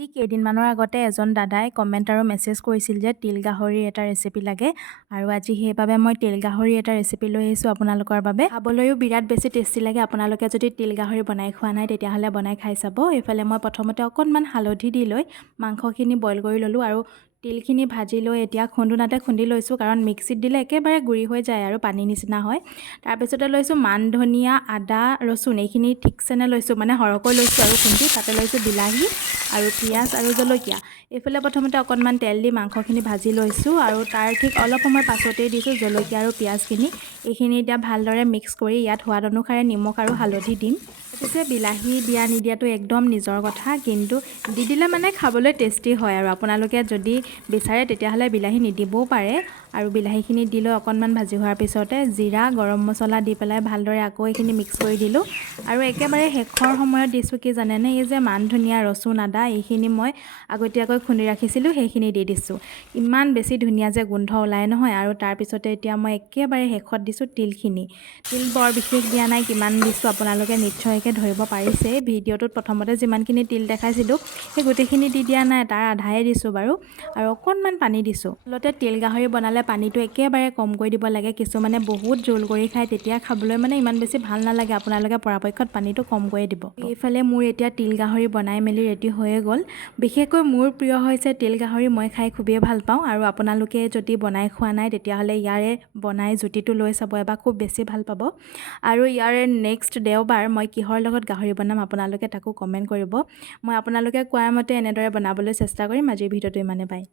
ঠিক কেইদিনমানৰ আগতে এজন দাদাই কমেণ্ট আৰু মেছেজ কৰিছিল যে তিল গাহৰিৰ এটা ৰেচিপি লাগে আৰু আজি সেইবাবে মই তিল গাহৰি এটা ৰেচিপি লৈ আহিছোঁ আপোনালোকৰ বাবে। খাবলৈও বিৰাট বেছি টেষ্টি লাগে। আপোনালোকে যদি তিল গাহৰি বনাই খোৱা নাই তেতিয়াহ'লে বনাই খাই চাব। এইফালে মই প্ৰথমতে অকণমান হালধি দি লৈ মাংসখিনি বইল কৰি ল'লোঁ আৰু তিলখিনি ভাজি লৈ এতিয়া খুন্দুনাতে খুন্দি লৈছোঁ, কাৰণ মিক্সিত দিলে একেবাৰে গুড়ি হৈ যায় আৰু পানী নিচিনা হয়। তাৰপিছতে লৈছোঁ মান ধনিয়া, আদা, ৰচুন এইখিনি ঠিকছেনে লৈছোঁ, মানে সৰহকৈ লৈছোঁ আৰু খুন্দি। তাতে লৈছোঁ বিলাহী আৰু পিঁয়াজ আৰু জলকীয়া। এইফালে প্ৰথমতে অকণমান তেল দি মাংসখিনি ভাজি লৈছোঁ আৰু তাৰ ঠিক অলপ সময় পাছতেই দিছোঁ জলকীয়া আৰু পিঁয়াজখিনি। এইখিনি এতিয়া ভালদৰে মিক্স কৰি ইয়াত সোৱাদ অনুসাৰে নিমখ আৰু হালধি দিম। পিছে বিলাহী দিয়া নিদিয়াটো একদম নিজৰ কথা, কিন্তু দি দিলে মানে খাবলৈ টেষ্টি হয় আৰু আপোনালোকে যদি বিচাৰে তেতিয়াহ'লে বিলাহী নিদিবও পাৰে। আৰু বিলাহীখিনি দি লৈ অকণমান ভাজি হোৱাৰ পিছতে জিৰা, গৰম মছলা দি পেলাই ভালদৰে আকৌ এইখিনি মিক্স কৰি দিলোঁ। আৰু একেবাৰে শেষৰ সময়ত দিছোঁ কি জানেনে, এই যে মান ধনিয়া, ৰচুন, আদা এইখিনি মই আগতীয়াকৈ খুন্দি ৰাখিছিলোঁ সেইখিনি দি দিছোঁ। ইমান বেছি ধুনীয়া যে গোন্ধ ওলাই নহয়। আৰু তাৰপিছতে এতিয়া মই একেবাৰে শেষত দিছোঁ তিলখিনি। তিল বৰ বিশেষ দিয়া নাই, কিমান দিছোঁ আপোনালোকে নিশ্চয়কৈ ধৰিব পাৰিছে। ভিডিঅ'টোত প্ৰথমতে যিমানখিনি তিল দেখাইছিলোঁ সেই গোটেইখিনি দি দিয়া নাই, তাৰ আধাহে দিছোঁ বাৰু। আৰু অকণমান পানী দিছোঁ। আচলতে তিল গাহৰি বনালে পানীটো একেবাৰে কমকৈ দিব লাগে। কিছুমানে বহুত জোল কৰি খায়, তেতিয়া খাবলৈ মানে ইমান বেছি ভাল নালাগে। আপোনালোকে পৰাপক্ষত পানীটো কমকৈয়ে দিব। এইফালে মোৰ এতিয়া তিল গাহৰি বনাই মেলি ৰেডি হৈয়ে গ'ল। বিশেষকৈ মোৰ প্ৰিয় হৈছে তিল গাহৰি, মই খাই খুবেই ভাল পাওঁ। আৰু আপোনালোকে যদি বনাই খোৱা নাই তেতিয়াহ'লে ইয়াৰে বনাই জুতিটো লৈ চাব এবাৰ, খুব বেছি ভাল পাব। আৰু ইয়াৰে নেক্সট দেওবাৰ মই কিহৰ লগত গাহৰি বনাম আপোনালোকে তাকো কমেণ্ট কৰিব। মই আপোনালোকে কোৱাৰ মতে এনেদৰে বনাবলৈ চেষ্টা কৰিম। আজিৰ ভিডিঅ'টো ইমানে, পায়।